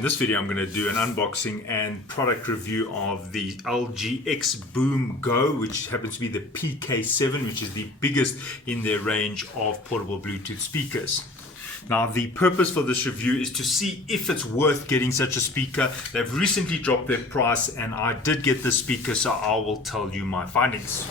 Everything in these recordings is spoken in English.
In this video I'm going to do an unboxing and product review of the LG X Boom Go, which happens to be the PK7, which is the biggest in their range of portable Bluetooth speakers. Now the purpose for this review is to see if it's worth getting such a speaker. They've recently dropped their price and I did get this speaker, so I will tell you my findings.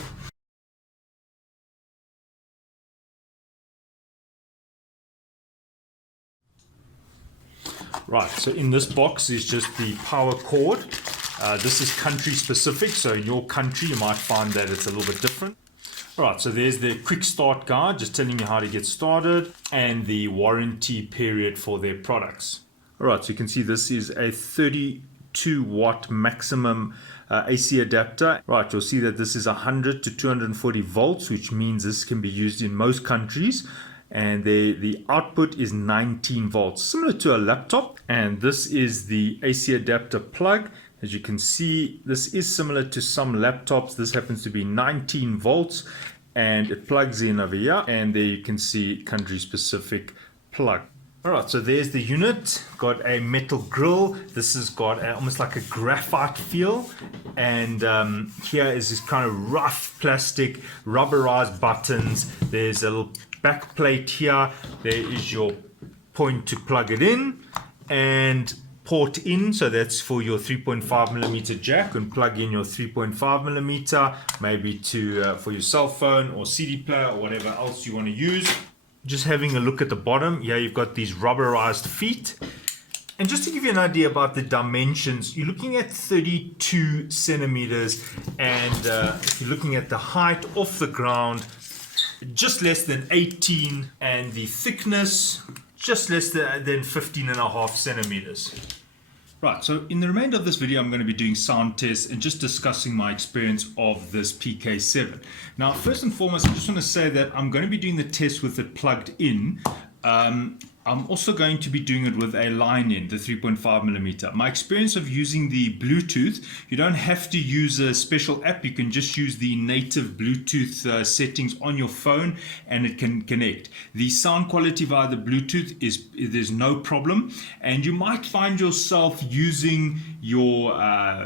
Right, so in this box is just the power cord. This is country specific, so in your country you might find that it's a little bit different. Alright, so there's the quick start guide, just telling you how to get started, and the warranty period for their products. Alright, so you can see this is a 32 watt maximum AC adapter. Right, you'll see that this is 100 to 240 volts, which means this can be used in most countries. And the output is 19 volts, similar to a laptop. And this is the AC adapter plug. As you can see, this is similar to some laptops. This happens to be 19 volts and it plugs in over here, and there you can see country specific plug. Alright, so there's the unit. Got a metal grill. This has got almost like a graphite feel, and here is this kind of rough plastic rubberized buttons. There's a little back plate here. There is your point to plug it in and port in, so that's for your 3.5mm jack, and plug in your 3.5mm maybe to for your cell phone or CD player or whatever else you want to use. Just having a look at the bottom here, you've got these rubberized feet. And just to give you an idea about the dimensions, you're looking at 32 centimeters, and if you're looking at the height off the ground, just less than 18, and the thickness just less than 15.5 centimeters. Right, so in the remainder of this video I'm going to be doing sound tests and just discussing my experience of this PK7. Now first and foremost, I just want to say that I'm going to be doing the test with it plugged in. I'm also going to be doing it with a line in, the 3.5mm. My experience of using the Bluetooth, you don't have to use a special app. You can just use the native Bluetooth settings on your phone and it can connect. The sound quality via the Bluetooth there's no problem, and you might find yourself using your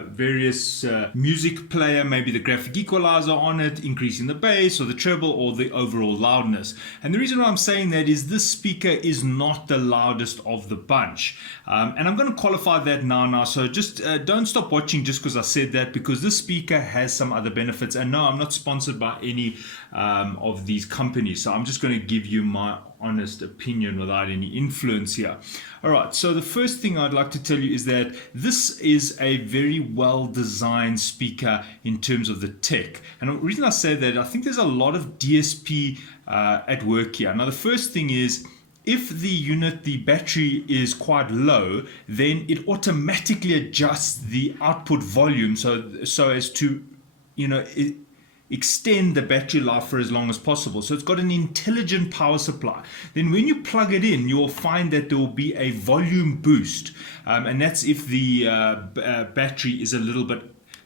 various music player, maybe the graphic equalizer on it, increasing the bass or the treble or the overall loudness. And the reason why I'm saying that is this speaker is not the loudest of the bunch, and I'm going to qualify that now, so just don't stop watching just because I said that, because this speaker has some other benefits. And no, I'm not sponsored by any of these companies, so I'm just going to give you my honest opinion without any influence here. Alright, so the first thing I'd like to tell you is that this is a very well designed speaker in terms of the tech. And the reason I say that, I think there's a lot of DSP at work here. Now the first thing is, if the unit, the battery is quite low, then it automatically adjusts the output volume so as to, extend the battery life for as long as possible. So it's got an intelligent power supply. Then when you plug it in, you'll find that there will be a volume boost, and that's if the battery is a little bit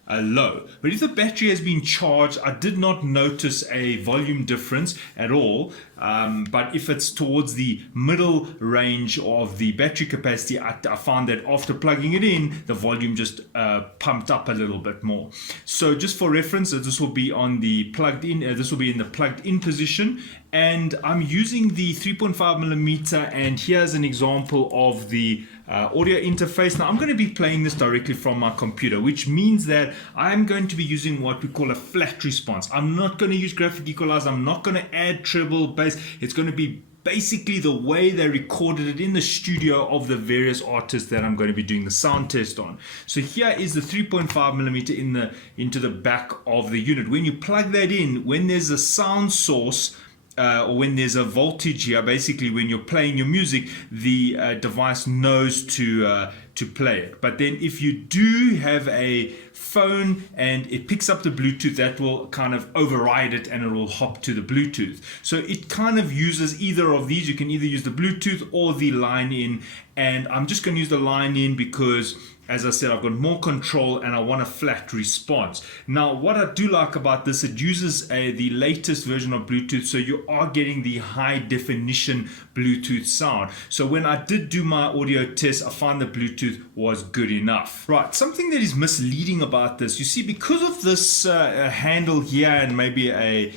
low. But if the battery has been charged, I did not notice a volume difference at all. But if it's towards the middle range of the battery capacity, I found that after plugging it in, the volume just pumped up a little bit more. So just for reference, this will be on the plugged in. This will be in the plugged in position, and I'm using the 3.5mm. And here's an example of the audio interface. Now I'm going to be playing this directly from my computer, which means that I'm going to be using what we call a flat response. I'm not going to use graphic equalizer. I'm not going to add treble, bass. It's going to be basically the way they recorded it in the studio of the various artists that I'm going to be doing the sound test on. So here is the 3.5mm into the back of the unit. When you plug that in, when there's a sound source, or when there's a voltage here, basically when you're playing your music, the device knows to play it. But then if you do have a phone and it picks up the Bluetooth, that will kind of override it and it will hop to the Bluetooth. So it kind of uses either of these. You can either use the Bluetooth or the line in, and I'm just going to use the line in because as I said, I've got more control and I want a flat response. Now, what I do like about this, it uses the latest version of Bluetooth, so you are getting the high definition Bluetooth sound. So when I did do my audio test, I found that Bluetooth was good enough. Right, something that is misleading about this, you see, because of this handle here and maybe a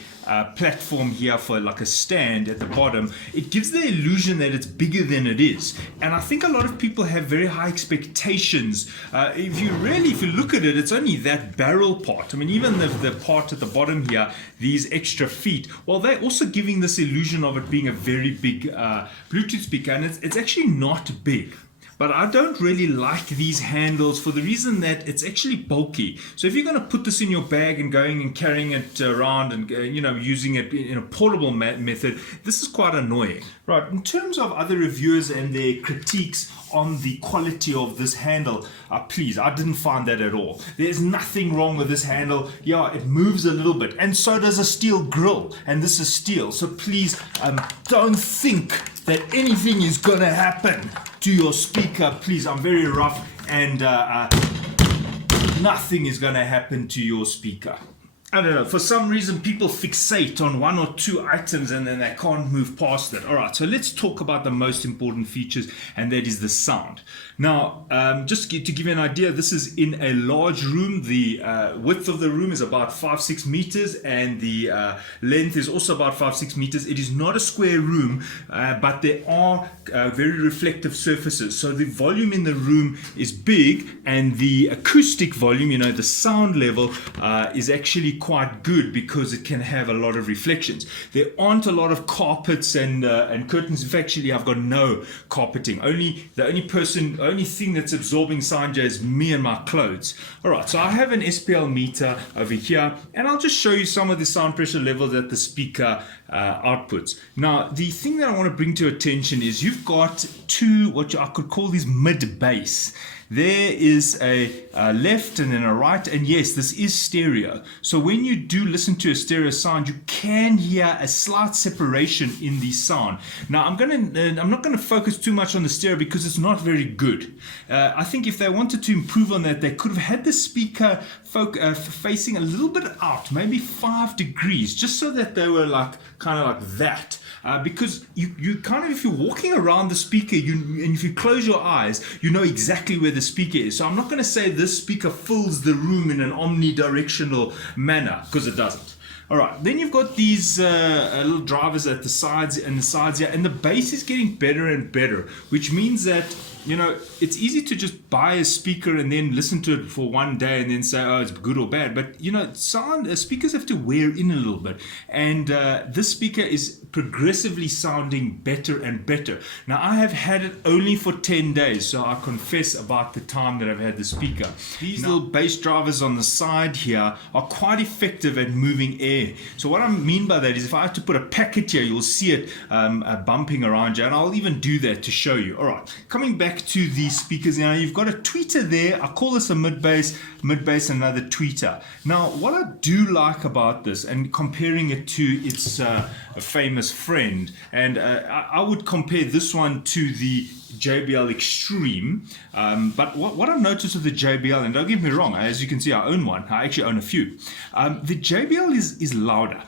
platform here for like a stand at the bottom, it gives the illusion that it's bigger than it is. And I think a lot of people have very high expectations. If you look at it, it's only that barrel part. I mean, even the part at the bottom here, these extra feet, well, they're also giving this illusion of it being a very big Bluetooth speaker, and it's actually not big. But I don't really like these handles for the reason that it's actually bulky. So if you're going to put this in your bag and going and carrying it around and using it in a portable method, this is quite annoying. Right, in terms of other reviewers and their critiques on the quality of this handle, please, I didn't find that at all. There's nothing wrong with this handle. Yeah, it moves a little bit, and so does a steel grill, and this is steel. So please don't think that anything is gonna happen to your speaker. Please, I'm very rough, and nothing is gonna happen to your speaker. I don't know, for some reason people fixate on one or two items and then they can't move past it. Alright, so let's talk about the most important features, and that is the sound. Now, just to give you an idea, this is in a large room. The width of the room is about 5-6 meters, and the length is also about 5-6 meters. It is not a square room, but there are very reflective surfaces. So the volume in the room is big, and the acoustic volume, the sound level, is actually quite good because it can have a lot of reflections. There aren't a lot of carpets and curtains. In fact, actually, I've got no carpeting. The only thing that's absorbing sound here is me and my clothes. Alright, so I have an SPL meter over here, and I'll just show you some of the sound pressure levels that the speaker outputs. Now, the thing that I want to bring to your attention is you've got two, what I could call these mid-bass. There is a left and then a right, and yes, this is stereo. So when you do listen to a stereo sound, you can hear a slight separation in the sound. Now, I'm not going to focus too much on the stereo because it's not very good. I think if they wanted to improve on that, they could have had the speaker facing a little bit out, maybe 5 degrees, just so that they were kind of like that. Because you kind of, if you're walking around the speaker, and if you close your eyes, you know exactly where the speaker is. So I'm not going to say this speaker fills the room in an omnidirectional manner, because it doesn't. Alright, then you've got these little drivers at the sides here, and the bass is getting better and better, which means that it's easy to just buy a speaker and then listen to it for one day and then say, oh, it's good or bad. But speakers have to wear in a little bit, and this speaker is progressively sounding better and better. Now, I have had it only for 10 days, so I confess about the time that I've had the speaker. These little bass drivers on the side here are quite effective at moving air. So what I mean by that is if I have to put a packet here, you'll see it bumping around you, and I'll even do that to show you. Alright, coming back to the speakers now, you've got a tweeter there. I call this a mid-bass, another tweeter. Now, what I do like about this, and comparing it to its famous friend, and I would compare this one to the JBL Extreme, but what I've noticed with the JBL, and don't get me wrong, as you can see, I own one. I actually own a few. The JBL is louder,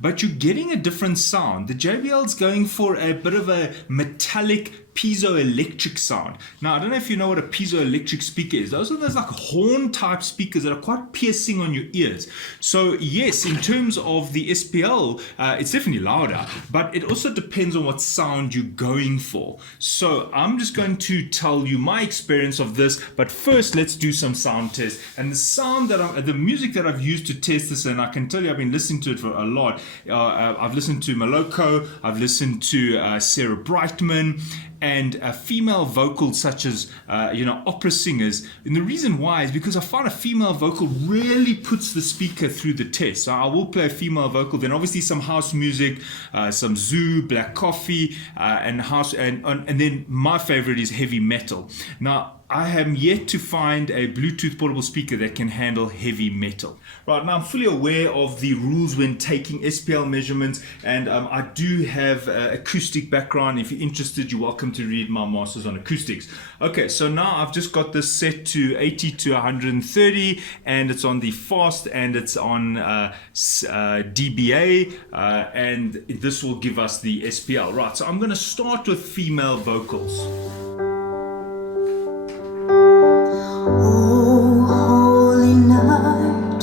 but you're getting a different sound. The JBL is going for a bit of a metallic piezoelectric sound. Now, I don't know if you know what a piezoelectric speaker is. Those are those like horn type speakers that are quite piercing on your ears. So yes, in terms of the SPL, it's definitely louder, but it also depends on what sound you're going for. So I'm just going to tell you my experience of this, but first let's do some sound tests. And the music that I've used to test this, and I can tell you I've been listening to it for a lot. I've listened to Maloko, I've listened to Sarah Brightman, and female vocals such as opera singers. And the reason why is because I find a female vocal really puts the speaker through the test. So I will play a female vocal, then obviously some house music, some Zoo, Black Coffee, and then my favorite is heavy metal. Now, I am yet to find a Bluetooth portable speaker that can handle heavy metal. Right, now I'm fully aware of the rules when taking SPL measurements, and I do have acoustic background. If you're interested, you're welcome happened to read my master's on acoustics. Okay, so now I've just got this set to 80 to 130, and it's on the fast, and it's on dBA, and this will give us the SPL. Right, so I'm going to start with female vocals. Oh, holy night,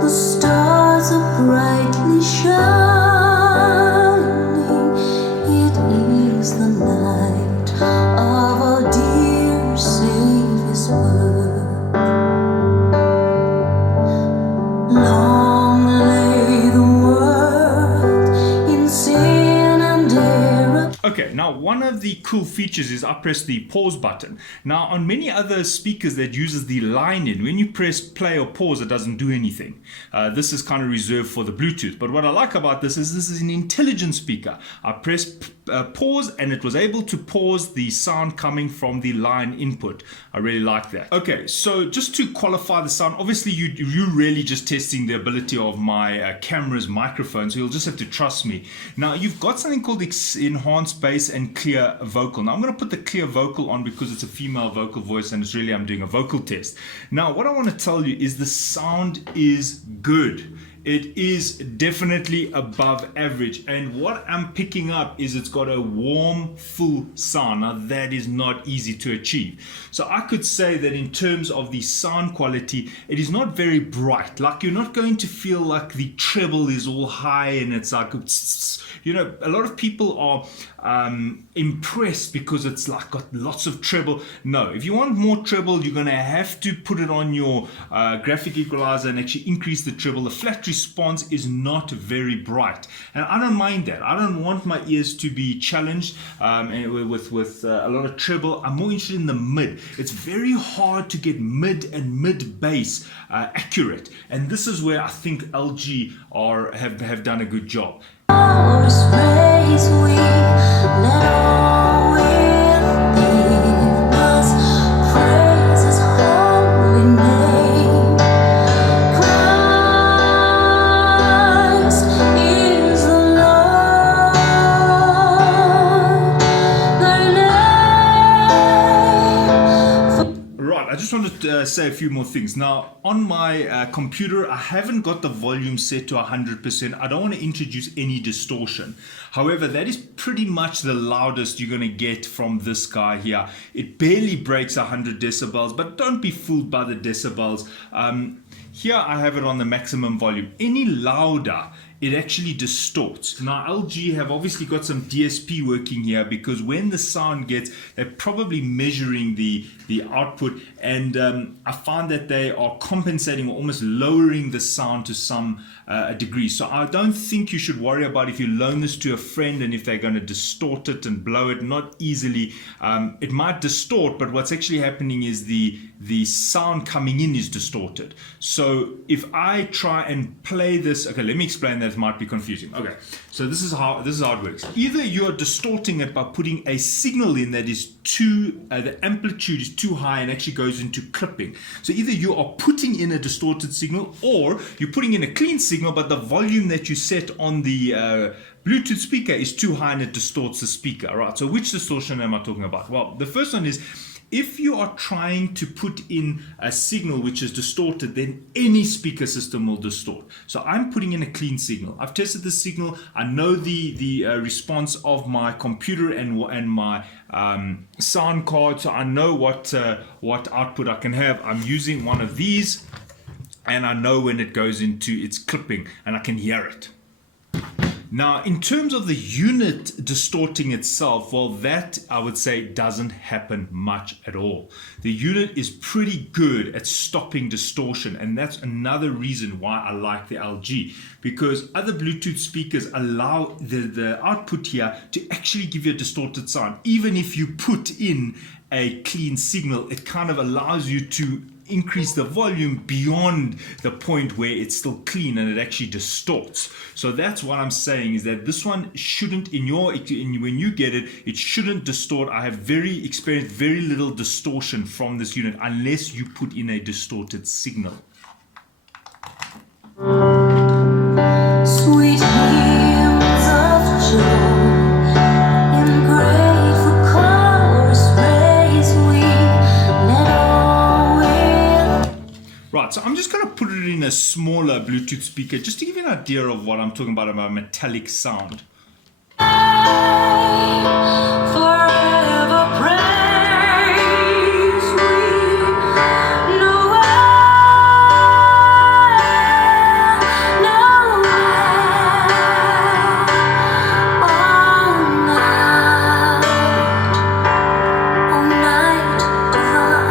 the stars are brightly shining. It is the night of our dear Savior's birth. Long lay the world in sin and error. Okay, now one of the cool features is I press the pause button. Now on many other speakers that uses the line in, when you press play or pause, it doesn't do anything. This is kind of reserved for the Bluetooth. But what I like about this is an intelligent speaker. I press pause and it was able to pause the sound coming from the line input. I really like that. Okay, so just to qualify the sound, obviously you're really just testing the ability of my camera's microphone, so you'll just have to trust me. Now you've got something called enhanced bass and clear vocal. Now I'm going to put the clear vocal on because it's a female vocal voice and it's really, I'm doing a vocal test. Now what I want to tell you is the sound is good. It is definitely above average, and what I'm picking up is it's got a warm, full sound. Now that is not easy to achieve. So I could say that in terms of the sound quality, it is not very bright. Like, you're not going to feel like the treble is all high and it's like, you know, a lot of people are impressed because it's like got lots of treble. No, if you want more treble, you're going to have to put it on your graphic equalizer and actually increase the treble. The flat response is not very bright, and I don't mind that. I don't want my ears to be challenged with a lot of treble. I'm more interested in the mid. It's very hard to get mid and mid bass accurate, and this is where I think LG have done a good job. Praise we let all within us praise His holy name. Christ is the Lord. Thy name. Right, I just wanted to say a few more things. Now, on my computer, I haven't got the volume set to 100%. I don't want to introduce any distortion. However, that is pretty much the loudest you're going to get from this guy here. It barely breaks 100 decibels, but don't be fooled by the decibels. Here I have it on the maximum volume. Any louder, it actually distorts. Now LG have obviously got some DSP working here, because when the sound gets, they're probably measuring the output, and I find that they are compensating or almost lowering the sound to some degree. So I don't think you should worry about if you loan this to a friend and if they're going to distort it and blow it. Not easily. It might distort, but what's actually happening is the sound coming in is distorted. So if I try and play this, okay, let me explain that. It might be confusing. Okay, so this is how it works. Either you're distorting it by putting a signal in that is too the amplitude is too high and actually goes into clipping. So either you are putting in a distorted signal, or you're putting in a clean signal, but the volume that you set on the Bluetooth speaker is too high and it distorts the speaker. Right, so which distortion am I talking about? Well, the first one is, if you are trying to put in a signal which is distorted, then any speaker system will distort. So I'm putting in a clean signal. I've tested the signal. I know the response of my computer and my sound card, so I know what output I can have. I'm using one of these, and I know when it goes into its clipping, and I can hear it. Now, in terms of the unit distorting itself, well, that I would say doesn't happen much at all. The unit is pretty good at stopping distortion, and that's another reason why I like the LG, because other Bluetooth speakers allow the output here to actually give you a distorted sound. Even if you put in a clean signal, it kind of allows you to increase the volume beyond the point where it's still clean and it actually distorts. So that's what I'm saying, is that this one shouldn't, when you get it, it shouldn't distort. I have experienced very little distortion from this unit unless you put in a distorted signal. Sweet hymns of joy and grateful Right, so I'm just going to put it in a smaller Bluetooth speaker just to give you an idea of what I'm talking about metallic sound. Forever praise we nowhere, all night divine.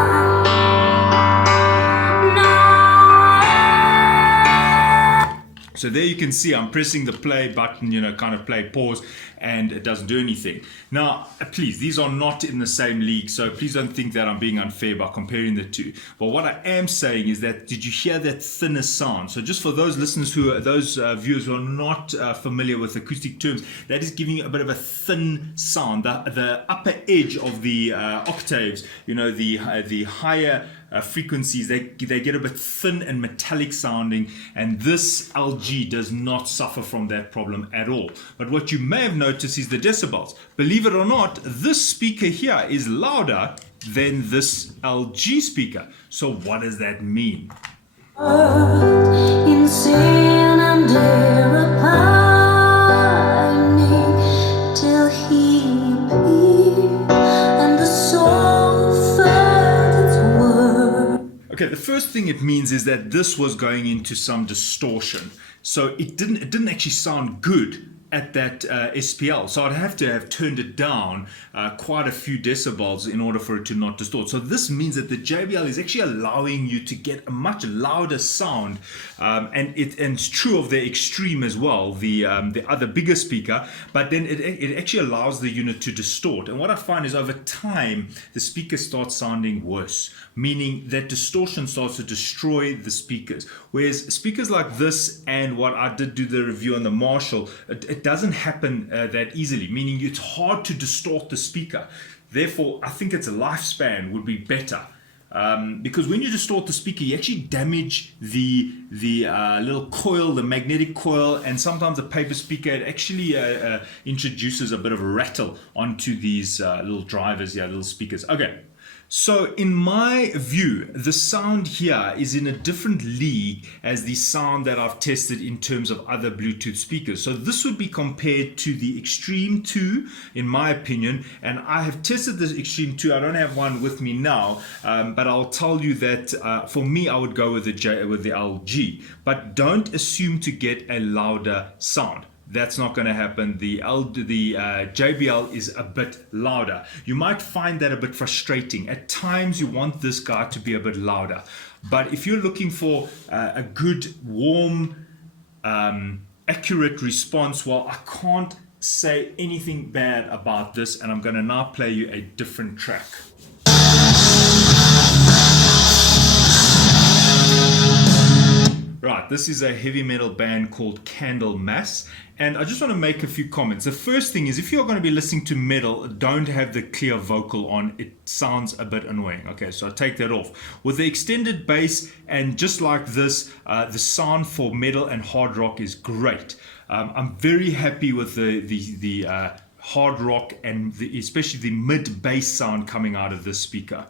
So there you can see I'm pressing the play button, kind of play pause, and it doesn't do anything. Now, please, these are not in the same league, so please don't think that I'm being unfair by comparing the two. But what I am saying is that, did you hear that thinner sound? So just for those listeners those viewers who are not familiar with acoustic terms, that is giving you a bit of a thin sound. The upper edge of the octaves, the higher frequencies, they get a bit thin and metallic sounding, and this LG does not suffer from that problem at all. But what you may have noticed is the decibels. Believe it or not, this speaker here is louder than this LG speaker. So what does that mean? In sin and error pining till he appeared, and the soul felt its worth. Okay, the first thing it means is that this was going into some distortion. So it didn't actually sound good at that SPL, so I'd have to have turned it down quite a few decibels in order for it to not distort. So this means that the JBL is actually allowing you to get a much louder sound, and it's true of the Extreme as well, the other bigger speaker, but then it actually allows the unit to distort. And what I find is over time the speaker starts sounding worse, meaning that distortion starts to destroy the speakers. Whereas speakers like this, and what I did do the review on the Marshall, it doesn't happen that easily, meaning it's hard to distort the speaker. Therefore, I think its lifespan would be better. Because when you distort the speaker, you actually damage the little coil, the magnetic coil, and sometimes the paper speaker. It actually introduces a bit of a rattle onto these little drivers here, little speakers. Okay. So in my view, the sound here is in a different league as the sound that I've tested in terms of other Bluetooth speakers. So this would be compared to the Extreme 2, in my opinion, and I have tested the Extreme 2. I don't have one with me now, but I'll tell you that for me, I would go with the LG. But don't assume to get a louder sound. That's not going to happen. The JBL is a bit louder. You might find that a bit frustrating. At times you want this guy to be a bit louder. But if you're looking for a good, warm, accurate response, well, I can't say anything bad about this, and I'm going to now play you a different track. Right, this is a heavy metal band called Candlemass, and I just want to make a few comments. The first thing is, if you're going to be listening to metal, don't have the clear vocal on. It sounds a bit annoying. Okay, so I take that off. With the extended bass, and just like this, the sound for metal and hard rock is great. I'm very happy with the hard rock, and especially the mid bass sound coming out of this speaker.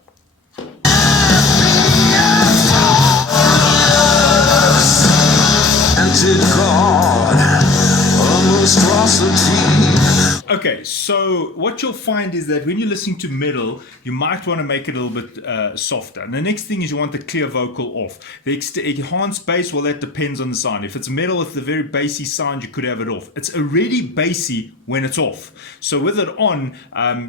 Okay, so what you'll find is that when you're listening to metal, you might want to make it a little bit softer. And the next thing is you want the clear vocal off. The enhanced bass, well, that depends on the sound. If it's metal with the very bassy sound, you could have it off. It's already bassy when it's off. So with it on,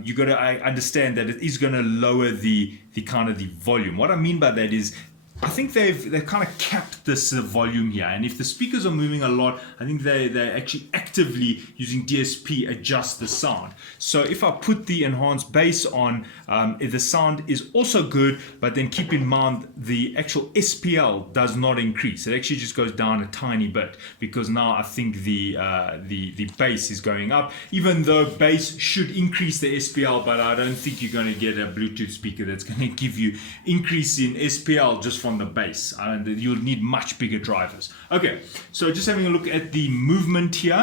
you got to understand that it is going to lower the kind of the volume. What I mean by that is, I think they've kind of capped this volume here, and if the speakers are moving a lot, I think they're actually actively using DSP adjust the sound. So if I put the enhanced bass on, the sound is also good, but then keep in mind the actual SPL does not increase. It actually just goes down a tiny bit, because now I think the bass is going up, even though bass should increase the SPL, but I don't think you're going to get a Bluetooth speaker that's going to give you increase in SPL just from the bass, and you'll need much bigger drivers. Okay, so just having a look at the movement here.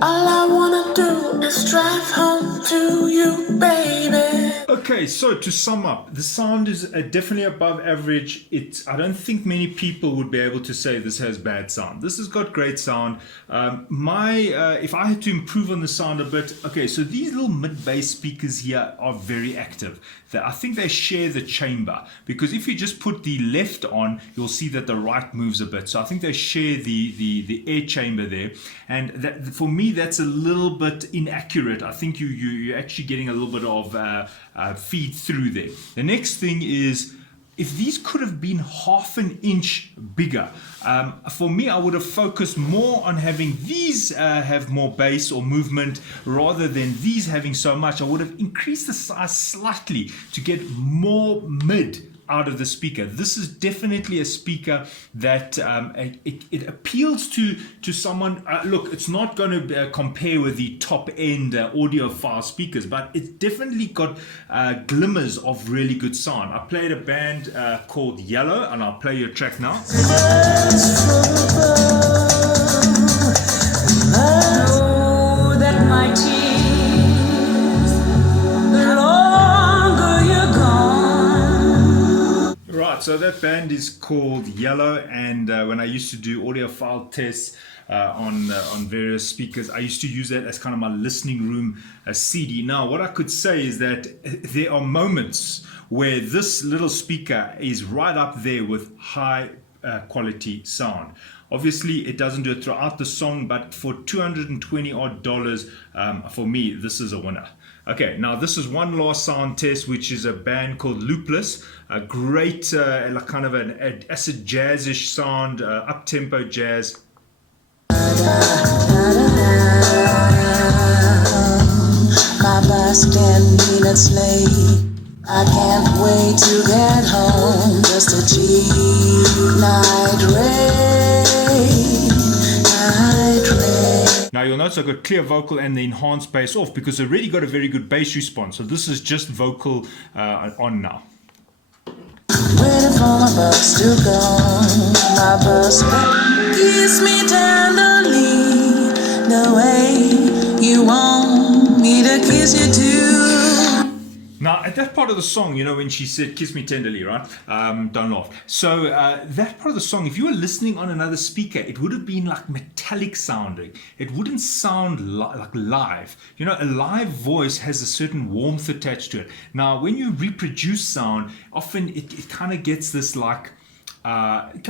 All I wanna do is drive home Okay, so to sum up, the sound is definitely above average. I don't think many people would be able to say this has bad sound. This has got great sound. If I had to improve on the sound a bit, okay, so these little mid-bass speakers here are very active. I think they share the chamber, because if you just put the left on, you'll see that the right moves a bit. So I think they share the air chamber there, and that, for me, that's a little bit inaccurate. I think you're actually getting a little bit of feed through there. The next thing is, if these could have been half an inch bigger, for me, I would have focused more on having these have more bass or movement rather than these having so much. I would have increased the size slightly to get more mid out of the speaker. This is definitely a speaker that it appeals to someone. Look, it's not going to compare with the top end audiophile speakers, but it's definitely got glimmers of really good sound. I played a band called Yellow, and I'll play your track now. Know that my tears, the longer you're gone. Right, so that band is called Yellow, and when I used to do audiophile tests on various speakers, I used to use that as kind of my listening room CD. Now, what I could say is that there are moments where this little speaker is right up there with high quality sound. Obviously, it doesn't do it throughout the song, but for $220 odd, for me, this is a winner. Okay, now this is one last sound test, which is a band called Loopless. A great, like kind of an acid jazzish sound, up-tempo jazz. My bus 10 minutes late. I can't wait to get home. Just a cheap night rain. Now you'll notice I've got clear vocal and the enhanced bass off, because I've already got a very good bass response. So this is just vocal on now. Waiting for my bus to go. My bus kiss me tenderly, the way you want me to kiss you too. Now, at that part of the song, you know, when she said, kiss me tenderly, right? Don't laugh. So that part of the song, if you were listening on another speaker, it would have been like metallic sounding. It wouldn't sound like live. You know, a live voice has a certain warmth attached to it. Now, when you reproduce sound, often it kind of gets this like,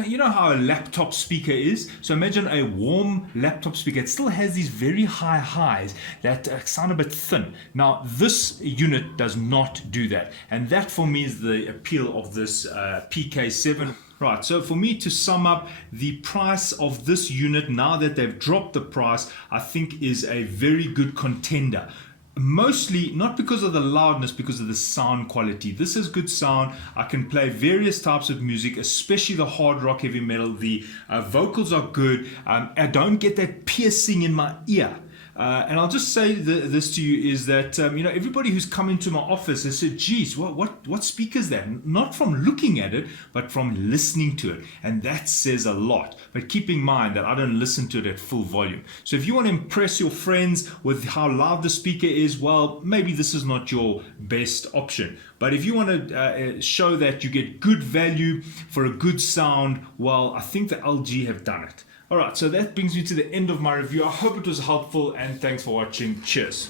you know how a laptop speaker is? So imagine a warm laptop speaker. It still has these very high highs that sound a bit thin. Now, this unit does not do that. And that for me is the appeal of this PK7. Right, so for me to sum up, the price of this unit, now that they've dropped the price, I think is a very good contender. Mostly not because of the loudness, because of the sound quality. This is good sound. I can play various types of music, especially the hard rock, heavy metal. The vocals are good. I don't get that piercing in my ear. And I'll just say this to you is that, you know, everybody who's come into my office has said, geez, what speaker is that? Not from looking at it, but from listening to it. And that says a lot. But keep in mind that I don't listen to it at full volume. So if you want to impress your friends with how loud the speaker is, well, maybe this is not your best option. But if you want to show that you get good value for a good sound, well, I think the LG have done it. Alright, so that brings me to the end of my review. I hope it was helpful, and thanks for watching. Cheers.